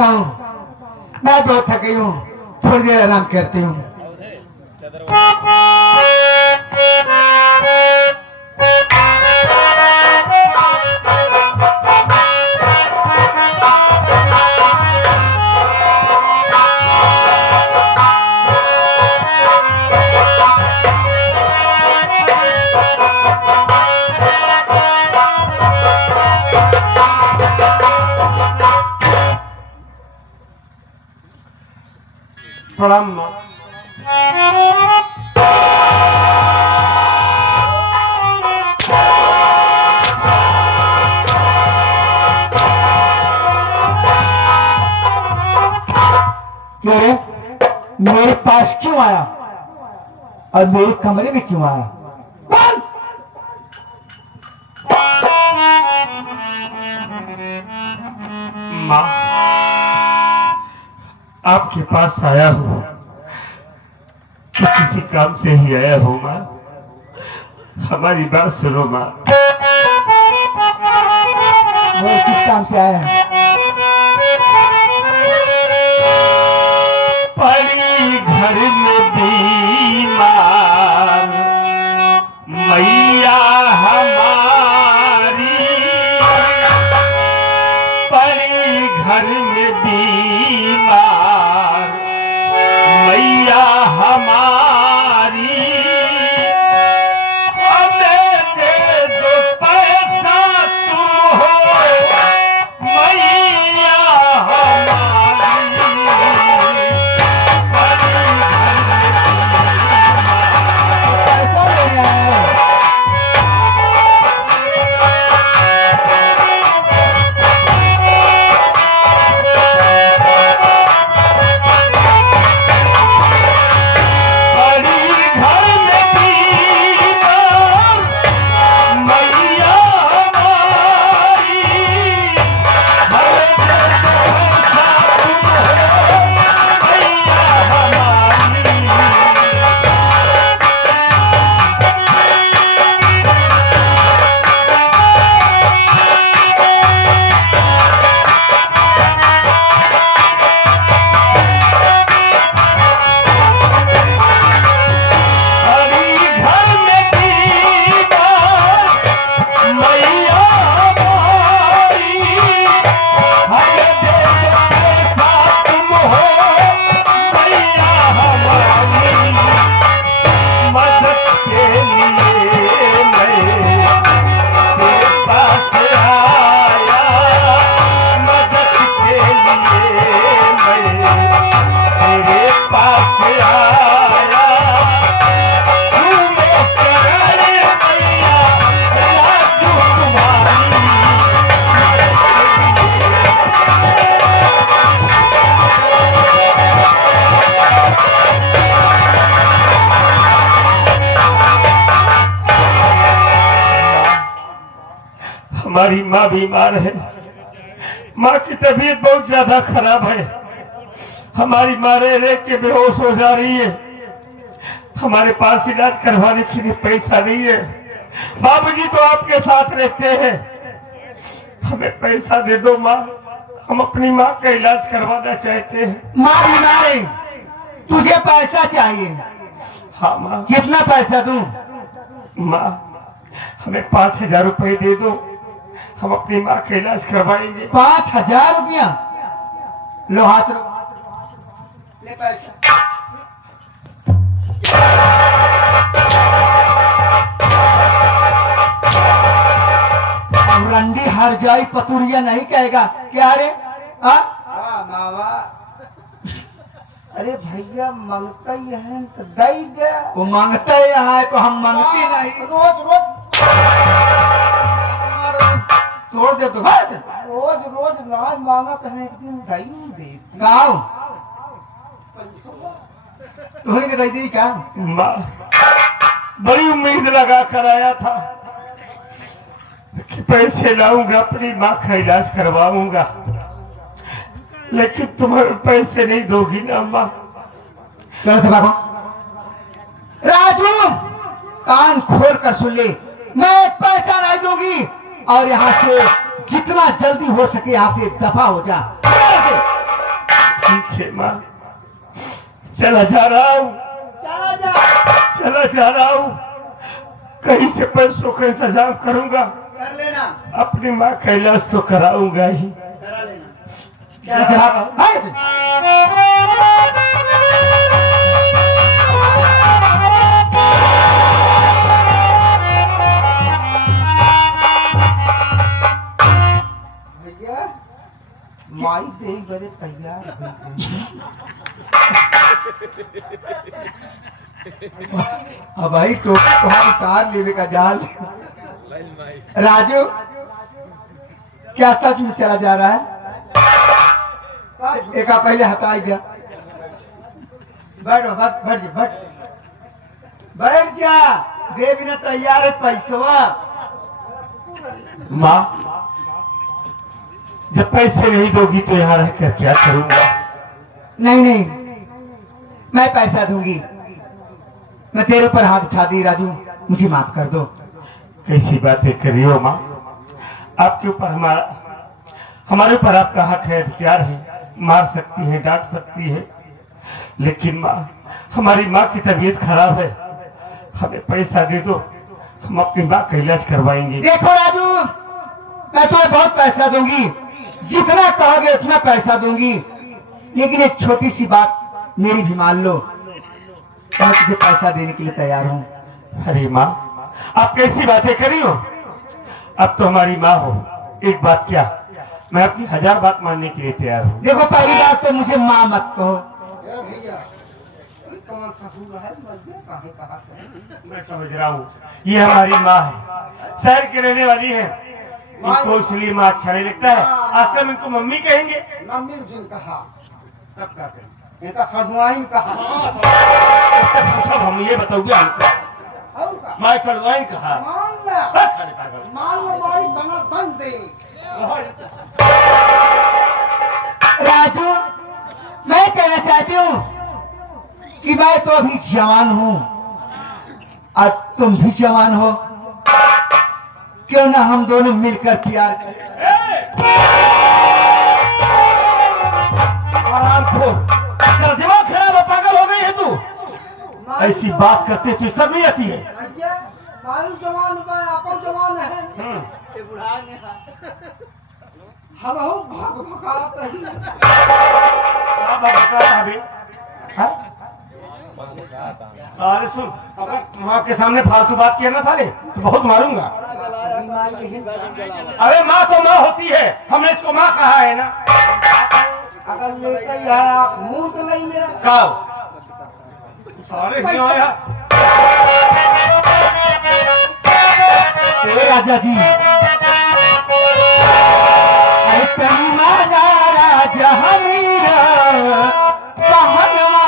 बताऊं, मैं बहुत थक गई हूँ, थोड़ी देर आराम करती हूँ। प्रणाम माँ। क्यों रे? मेरे पास क्यों आया और मेरे कमरे में क्यों आया? बोल! माँ, आपके पास आया हूँ तो किसी काम से ही आया हूँ माँ। हमारी बात सुनो माँ। वो किस काम से आया है? पड़ी घर में बीमार मैया हमारी, पड़ी घर में बीमार मैया हमारी, हमें दे दो पैसा तुम हो मैया हमारी। पैसा लेने आया है। हमारी माँ बीमार है। माँ की तबीयत बहुत ज्यादा खराब है। हमारी माँ रह के बेहोश हो जा रही है। हमारे पास इलाज करवाने के लिए पैसा नहीं है। बाबूजी तो आपके साथ रहते हैं, हमें पैसा दे दो माँ, हम अपनी माँ का इलाज करवाना चाहते हैं। माँ बीमार है, तुझे पैसा चाहिए। हाँ माँ। कितना पैसा दूं? माँ, हमें 5,000 रुपए दे दो, हम अपनी माँ का इलाज करवाएंगे। 5,000 रुपया? लो हाथ रो, ले पैसा। अब रंडी हर जाई पतुरिया नहीं कहेगा क्या रे? मामा, अरे भैया मांगता ही है तो दई दे। वो मांगता ही है तो हम मांगते नहीं। रोज रोज तोड़ दे तो बस। रोज रोज ना मांगत है, एक दिन दई दे। गाँव तुहने के दई दी क्या? माँ, बड़ी उम्मीद लगा कर आया था कि पैसे लाऊंगा, अपनी माँ का इलाज करवाऊंगा, लेकिन तुम्हें पैसे नहीं दोगी ना माँ। चलो सभा को राजू कान खोल कर सुन ले, मैं पैसा नहीं दूंगी और यहाँ से जितना जल्दी हो सके यहाँ से दफा हो जा। ठीक है माँ, चला जा रहा हूँ, चला जा। चला जा रहा हूँ। कहीं से पैसों का इंतजाम करूंगा, कर लेना, अपनी माँ का इलाज तो कराऊंगा ही। करा लेना। क्या जनाब? भैया माई दे बड़े तैयार अब भाई तो तुम्हारी कार लेवे का जाल। राजू क्या सच में चला जा रहा है? एक आप पहले हटाई गया। बैठो, बैठ जा। दे बिना तैयार है पैसवा। माँ, जब पैसे नहीं दोगी तो यहाँ रहकर क्या करूंगा? नहीं, मैं पैसा दूंगी। मैं तेरे ऊपर हाथ उठा दी राजू, मुझे माफ कर दो। कैसी बातें कर रही हो माँ? आपके ऊपर हमारे ऊपर आपका हक है, अख्तियार है। मार सकती है, डांट सकती है, लेकिन माँ, हमारी माँ की तबीयत खराब है, हमें पैसा दे दो, हम अपनी माँ का इलाज करवाएंगे। देखो राजू, मैं तुम्हें बहुत पैसा दूंगी, जितना कहोगे उतना पैसा दूंगी, लेकिन एक छोटी सी बात मेरी भी मान लो, मैं तुझे पैसा देने के लिए तैयार हूँ। अरे माँ, आप कैसी बातें कर रही हो? अब तो हमारी माँ हो, एक बात क्या, मैं आपकी 1000 बात मानने के लिए तैयार हूँ। देखो पहली बात तो मुझे माँ मत कहो। भैया कौन ससुर है, कहा मैं समझ रहा हूँ, ये हमारी माँ है, शहर की रहने वाली है, इनको इसलिए माँ अच्छा नहीं लगता है। आज से हम इनको मम्मी कहेंगे। मम्मी जिन कहा, तब क्या करें? इनका सड़ुआइन कहा। इससे पूछो, हम ये बताओगे हमको? और का माँ सड़वाइन कहा। मान ला, बस साढ़े पागल। मान ला माई दन दे। राजू, मैं कहना चाहती हूँ कि मैं तो अभी जवान हूँ और तुम भी जवान हो, क्यों ना हम दोनों मिलकर प्यार करें। तेरा दिमाग खराब है, पागल हो गई है तू? ऐसी बात करते तू सब नहीं आती है। भैया माई जवान बा, अपन जवान है। हम हो भाग भगात ही। क्या बात बता रहा है अभी? हाँ? साले सुन, अगर माँ के सामने फालतू बात किया ना साले तो बहुत मारूंगा। अरे माँ तो माँ होती है, हमने इसको माँ कहा है ना। अगर लेते ही है आप मुंह तो नहीं ले। जाओ सारे नहीं आया। ए राजा जी, अरे तेरी माना राजा हमीरा कहनवा।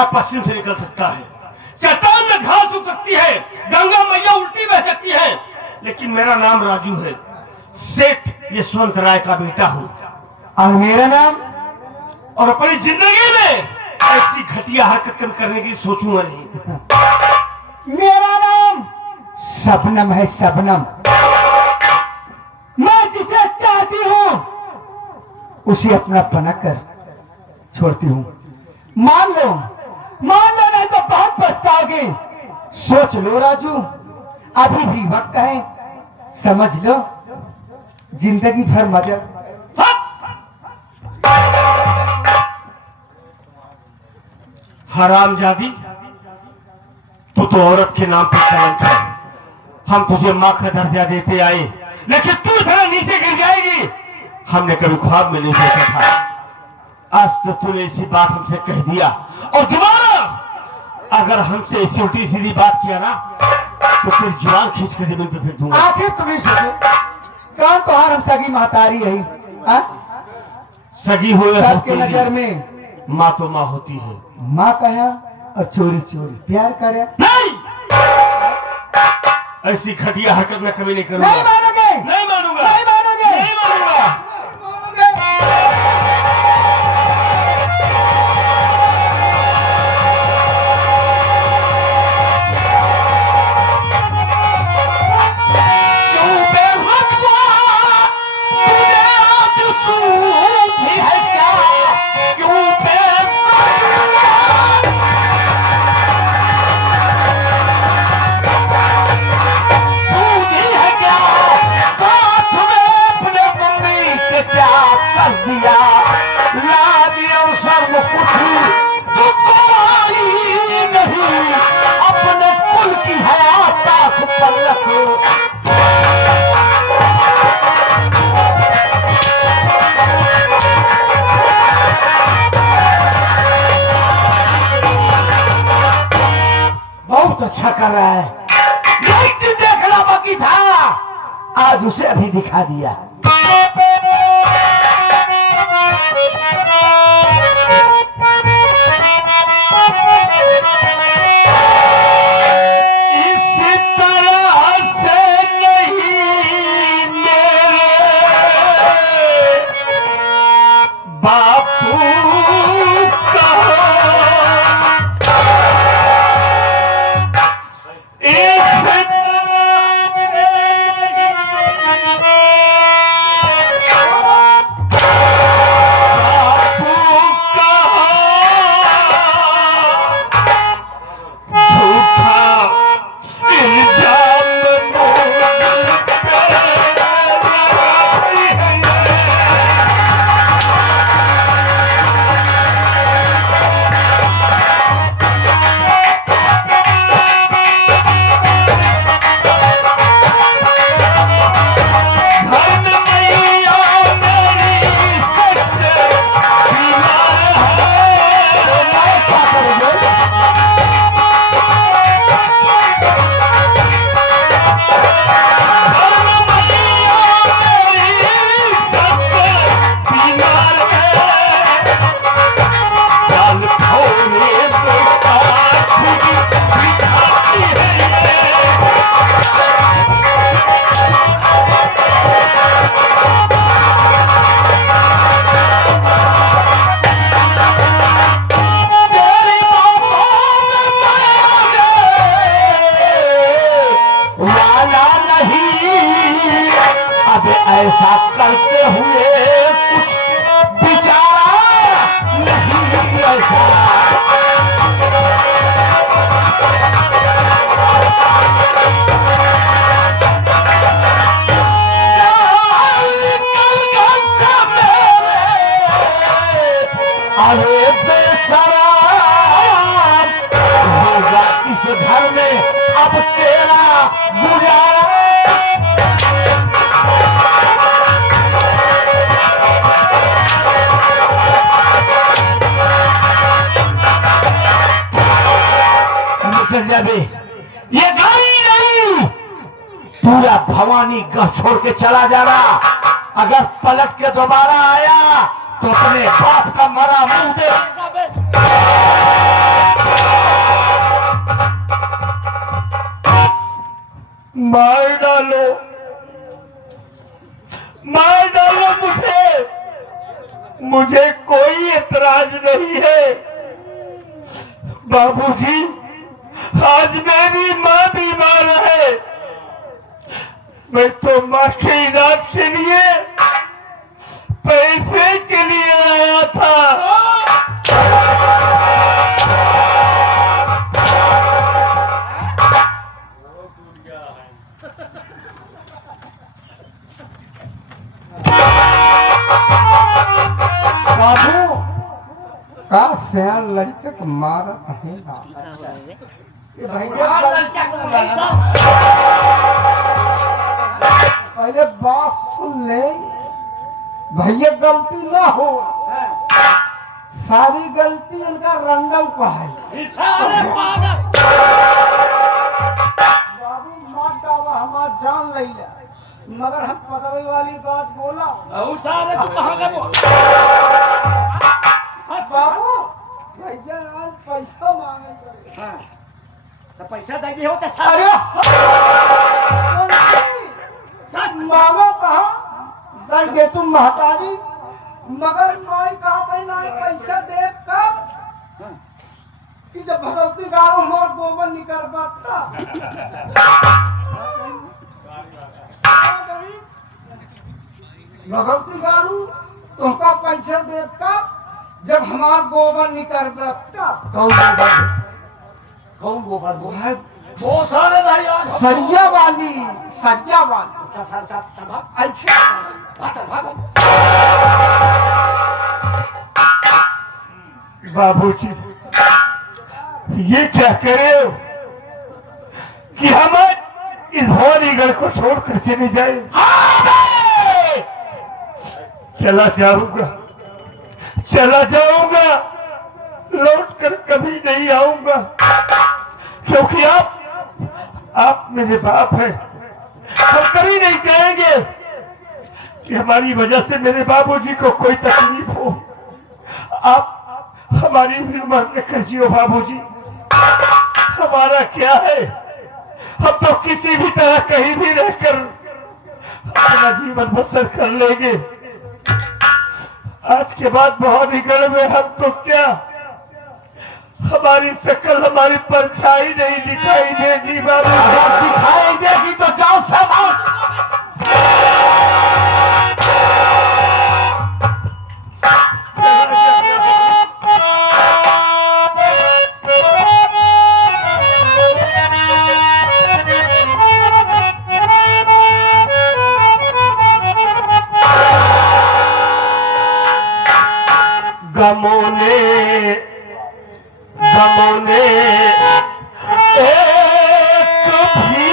दरिया पश्चिम से निकल सकता है, चट्टान में घास उग सकती है, गंगा मैया उल्टी बह सकती है, लेकिन मेरा नाम राजू है, सेठ यशवंत राय का बेटा हूँ। और मेरा नाम? और अपनी जिंदगी में ऐसी घटिया हरकत कभी करने के लिए सोचूंगा नहीं। मेरा नाम शबनम है, शबनम। मैं जिसे चाहती हूँ उसे अपना बनाकर छोड़ती हूँ। मान लो नहीं तो बहुत पछताओगे। सोच लो राजू, अभी भी वक्त है, समझ लो, जिंदगी भर मजा। हरामजादी, तू तो औरत के नाम पर कलंक है। हम तुझे माँ का दर्जा देते आए, लेकिन तू इतना नीचे गिर जाएगी हमने कभी ख्वाब में नहीं सोचा था। आज तो तूने इसी बात हमसे कह दिया, और दोबारा अगर हमसे ऐसी उल्टी सीधी बात किया ना तो तेरी जुबान खींच कर जमीन पे फेंक दूंगा। आखिर तुम्हें सोचो, कौन तुम्हार हम सगी महतारी है? सगी हो या सबके नजर में माँ तो माँ होती है। माँ कहा और चोरी चोरी प्यार करे। नहीं, ऐसी घटिया हरकत मैं कभी नहीं करूंगा। नहीं मानोगे? नहीं मानूंगा, नहीं मानोगे? नहीं मानूंगा। बहुत अच्छा कर रहा है, लेकिन देखना बाकी था, आज उसे अभी दिखा दिया। इस तरह से नहीं मेरे बापू ऐसा करते हुए कुछ विचारा नहीं ऐसा। अरे बेसरा होगा इस घर में अब तेरा गुजारा। जाबे ये गाड़ी नहीं, पूरा भवानी गढ़ छोड़ के चला जाना। अगर पलट के दोबारा आया तो अपने बाप का मरा मुंह दे। मार डालो, मार डालो मुझे, मुझे कोई एतराज नहीं है। बाबूजी, आज मेरी माँ बीमार है, मैं तो माँ के इलाज के लिए पैसे के लिए आया था। बाबू का सयान लड़के को मारत है ना। ये पहले बात सुन ले, भैया गलती ना हो, सारी गलती इनका रंगल को है। बाबू मार डाला, हमार जान ले लिया, मगर हम पदवी वाली बात बोला। बाबू भैया आज पैसा मांगे। हाँ। तो पैसा देगी हो तो अरे मांगो कहा दे दे तुम महतारी, मगर माई कहा ना पैसा दे कब कि जब भगवती गाँव मोर गोबर निकल पाता। भगवती गाड़ू तुमका पैसा दे कब जब हमार गोबर निकल तब। कौन गोबर? कौन गोबर? वो है बहुत सारे भाई आज सरिया वाली, सरिया वाली। अच्छा सारे साथ सब अच्छा भाषा भागो। बाबूजी, ये क्या करे हो कि हम इस भवानीगढ़ को छोड़कर चले जाए? चला जाऊंगा, चला जाऊंगा, लौट कर कभी नहीं आऊंगा, क्योंकि आप मेरे बाप हैं। हम कभी नहीं चाहेंगे कि हमारी वजह से मेरे बाबूजी को कोई तकलीफ हो। आप हमारी भी उम्र में कर जियो बाबूजी। हमारा क्या है, हम तो किसी भी तरह कहीं भी रहकर अपना जीवन बसर कर लेंगे। आज के बाद भवानीगढ़ में हम तो क्या, हमारी शक्ल, हमारी परछाई नहीं दिखाई देगी बाबू। दिखाई देगी तो जाओ सब गमों ने एक भी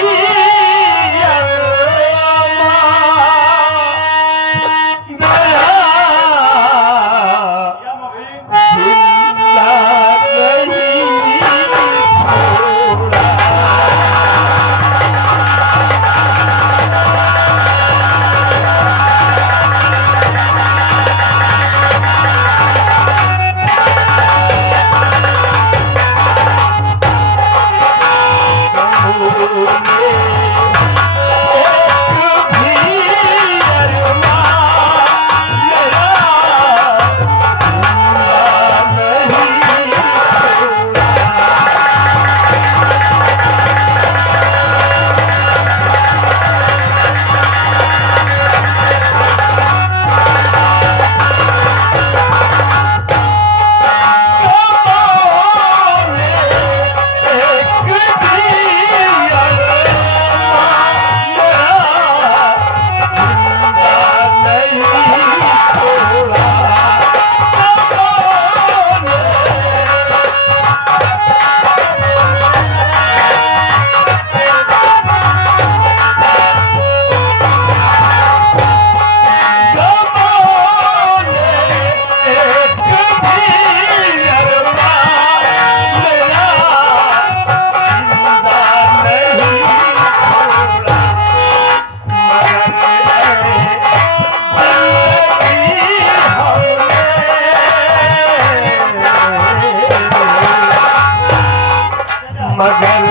मगर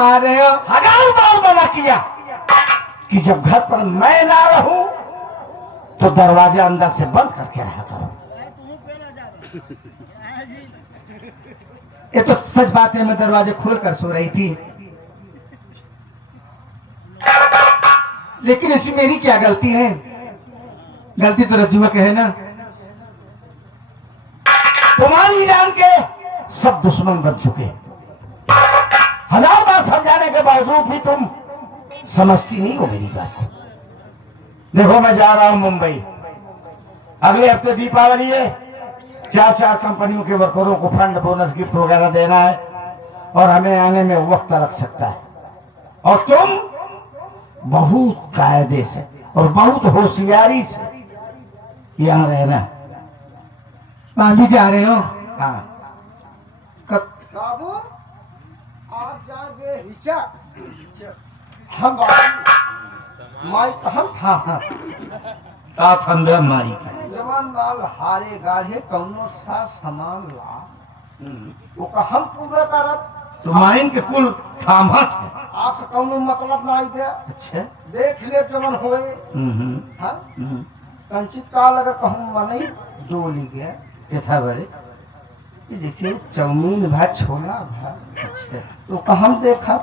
आ रहे हो? 1000 बार मना किया कि जब घर पर मैं ना रहूं तो दरवाजा अंदर से बंद करके रहा करो। ये तो सच बात है, मैं दरवाजे खोल कर सो रही थी, लेकिन इसमें मेरी क्या गलती है? गलती तो रजुआ के है ना। तुम्हारी जान के सब दुश्मन बन चुके। 1000 बार समझाने के बावजूद भी तुम समझती नहीं हो मेरी बात को। देखो मैं जा रहा हूं मुंबई, अगले हफ्ते दीपावली है, 4 कंपनियों के वर्करों को फंड बोनस गिफ्ट वगैरह देना है और हमें आने में वक्त लग सकता है। और तुम बहुत कायदे से और बहुत होशियारी से यहाँ रहना। वहां भी जा रहे हो? हाँ कब? बाबू आप जाए हिचक हम बाबू माई हम था का थंदर मारी का। ये जवान माल हारे गाढ़े कौनो सा सामान ला वो का हम पूरा करब। तो माइन के कुल थामत है। आपसे कौनो मतलब ना दे। अच्छा। देख ले जवन होए हां कंचित काल अगर कहूं मनई डोली गया कैसा बड़े? कि जैसे चाउमीन भात छोला भात अच्छा। तो कहम देखा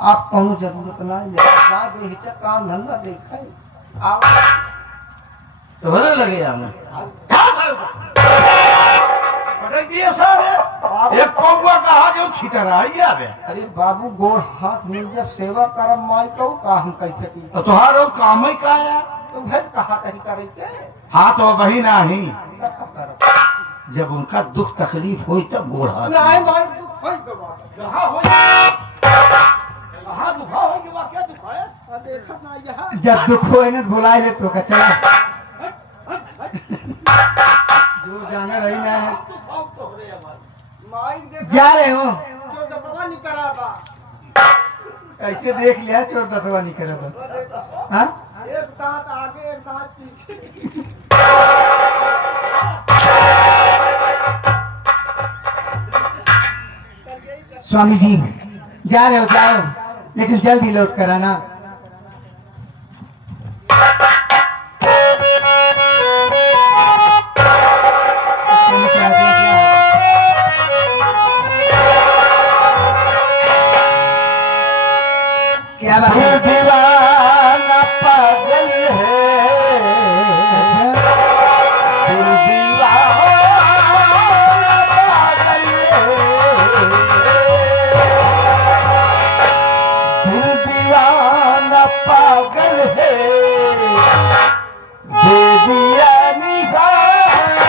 आप कौनो जरूरत ना ले बेहिचक काम धंधा देखा आप तो बड़े लगे हमें पटक दिए सर। एक कौवा कहा जो छितर आई आवे। अरे बाबू गोड़ हाथ में जब सेवा करम माई को का हम कैसे की तो तुम्हारो काम ही का है। तो भेज कहा कहीं करे के हाँ तो वही नहीं, करो जब उनका दुख तकलीफ हुई तब गोड़ हाथ नहीं भाई दुख होई तो बात कहाँ हो कहाँ दुखा होगी वहाँ क्या दुखा है? देखा ना यहाँ जब दुख हो ना बुलाए ले तो चला जो जाना रही ना है। माई देख जा रहे हो? जो दबा नहीं करा बा कैसे देख लिया चोर दतवा नहीं करे? हाँ एक दांत आगे एक दांत पीछे स्वामी जी जा रहे हो जाओ, लेकिन जल्दी लौट कर आना। क्या बात है? दीवाना पागल है। अच्छा, दिल दीवाना पागल है। दिल दीवाना पागल है। दे दिया निशानी।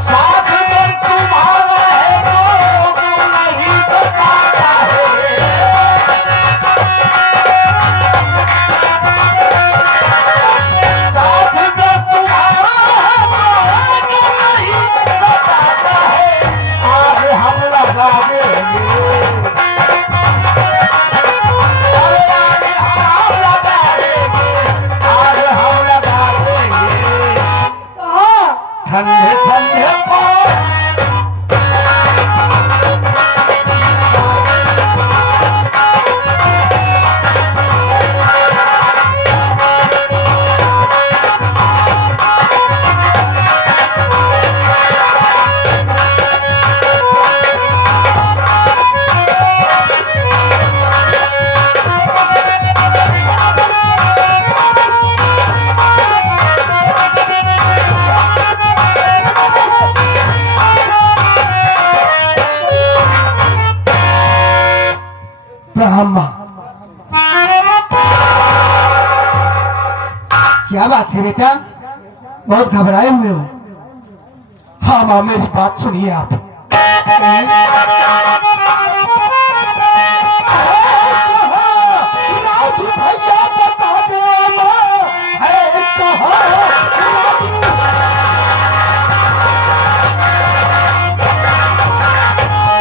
साथ क्या बात है बेटा, बहुत घबराए हुए हो? हाँ माँ, मेरी बात सुनिए आप। राजू भैया बता दो माँ, है कहाँ राजू?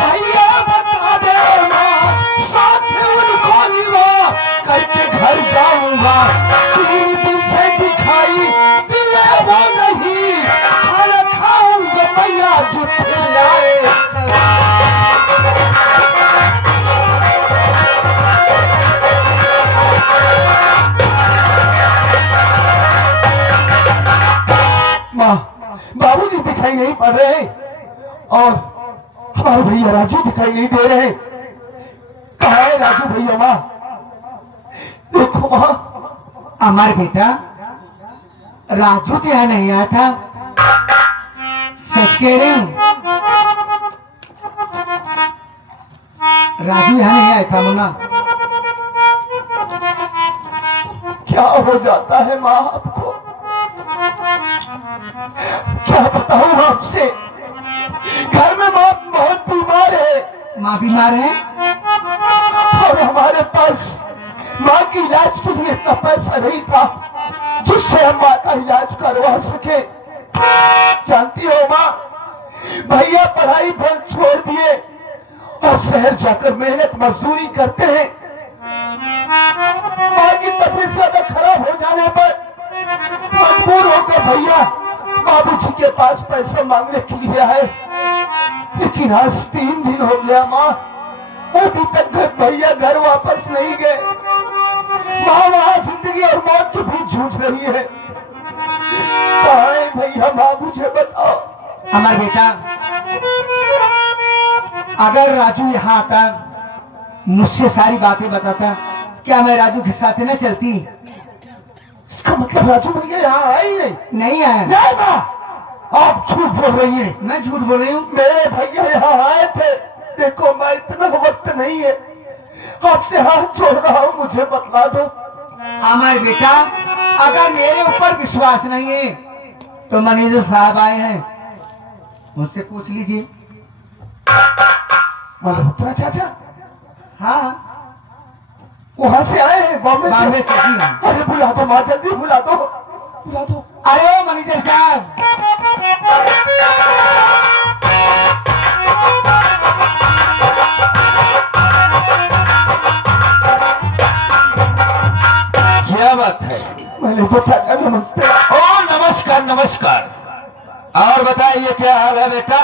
भैया बता दे माँ, साथ उनको निभा करके घर जाऊंगा। 3 दिन से दिखाई दिए वो नहीं, खाना खाऊंगा भैया जी फिर आए। माँ, बाबूजी दिखाई नहीं पड़ रहे और हमारे भैया राजू दिखाई नहीं दे रहे। कहाँ है राजू भैया? माँ देखो माँ। हमारे बेटा राजू तो यहाँ नहीं आया था, सच कह रहे हूँ। राजू यहाँ नहीं आया था मुन्ना। क्या हो जाता है माँ आपको? क्या बताऊं आपसे? घर में माँ बहुत बीमार है। माँ बीमार है? और हमारे पास माँ के इलाज के लिए इतना पैसा नहीं था जिससे हम माँ का इलाज करवा सके। जानती हो माँ, भैया पढ़ाई बंद छोड़ दिए और शहर जाकर मेहनत मजदूरी करते हैं। माँ की तबीयत ज्यादा खराब हो जाने पर मजबूर होकर भैया बाबूजी के पास पैसा मांगने के लिए आए। लेकिन आज 3 दिन हो गया माँ, अभी तक भैया घर वापस नहीं गए। माँ वहां जिंदगी और मौत के बीच जूझ रही है। कहाँ है भैया? माँ मुझे बताओ। हमारे बेटा अगर राजू यहाँ आता, मुझसे सारी बातें बताता, क्या मैं राजू के साथ न चलती? इसका मतलब राजू भैया यहाँ आए ही नहीं? नहीं आया। नहीं माँ, आप झूठ बोल रही है। मैं झूठ बोल रही हूँ? मेरे भैया यहाँ आए थे। देखो मैं, इतना वक्त नहीं है, आपसे हाथ जोड़ रहा हूँ, मुझे बतला दो। हमारे बेटा अगर मेरे ऊपर विश्वास नहीं है तो मैनेजर साहब आए हैं, उनसे पूछ लीजिए। मल्होत्रा चाचा हाँ, वहां से आए हैं, बॉम्बे बॉम्बे से। से ही हैं। अरे बुला दो माँ, जल्दी बुला दो, बुला दो। अरे मैनेजर साहब, क्या बात है? मैनेजर चाचा नमस्ते। ओ नमस्कार नमस्कार। और बताइए क्या हाल है बेटा?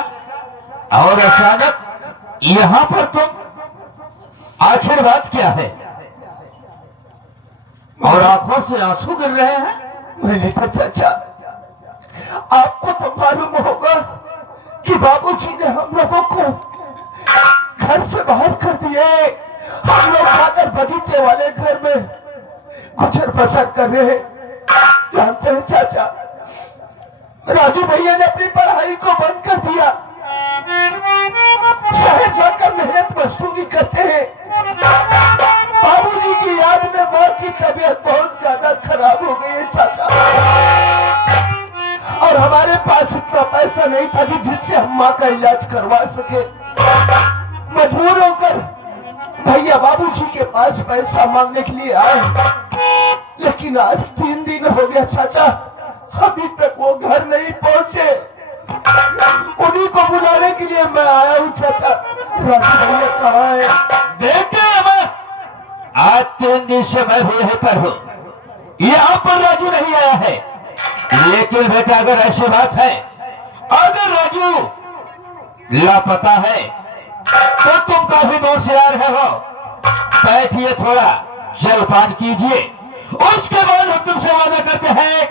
और अचानक यहाँ पर तुम, आखिर बात क्या है? और आंखों से आंसू गिर रहे हैं। मैनेजर चाचा, आपको तो मालूम होगा कि बाबूजी ने हम लोगों को घर से बाहर कर दिए। हम लोग जाकर बगीचे वाले घर में गुजर बसर कर रहे हैं। जानते हैं चाचा, राजू भैया ने अपनी पढ़ाई को बंद कर दिया, शहर जाकर मेहनत मजदूरी करते हैं। बाबूजी की याद में माँ की तबीयत बहुत ज्यादा खराब हो गई है चाचा, और हमारे पास इतना पैसा नहीं था कि जिससे हम माँ का इलाज करवा सके। मजबूर होकर भैया बाबूजी के पास पैसा मांगने के लिए आए, लेकिन आज 3 दिन हो गया चाचा, अभी तक वो घर नहीं पहुंचे। उन्हीं को बुलाने के लिए मैं आया हूँ चाचा। राजू भैया कहाँ है? बेटे आज 3 दिन से मैं भी यहीं पर हूँ, यहाँ पर राजू नहीं आया है। लेकिन बेटा अगर ऐसी बात है, अगर राजू लापता है तो तुम काफी दूर से आ रहे हो। बैठिए, थोड़ा जलपान कीजिए, उसके बाद हम तुमसे वादा करते हैं,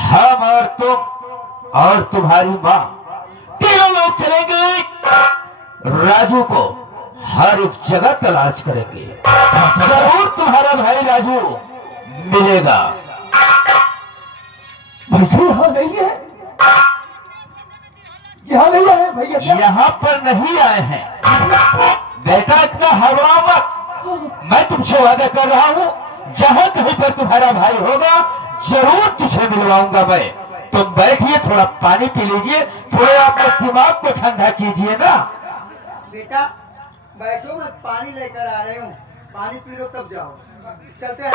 हम और तुम और तुम्हारी माँ तीनों लोग चलेंगे, राजू को हर एक जगह तलाश करेंगे। जरूर तुम्हारा भाई राजू मिलेगा। भैया यहाँ नहीं है? यहाँ नहीं आए भैया क्या? यहाँ पर नहीं आए हैं बेटा, इतना हवा मत। मैं तुमसे वादा कर रहा हूँ, जहाँ कहीं पर तुम्हारा भाई होगा जरूर तुझे मिलवाऊंगा मैं। तुम बैठिए, थोड़ा पानी पी लीजिए, थोड़े अपने दिमाग को ठंडा कीजिए ना। बेटा बैठो, मैं पानी लेकर आ रही हूँ, पानी पी लो तब जाओ। चलते हैं।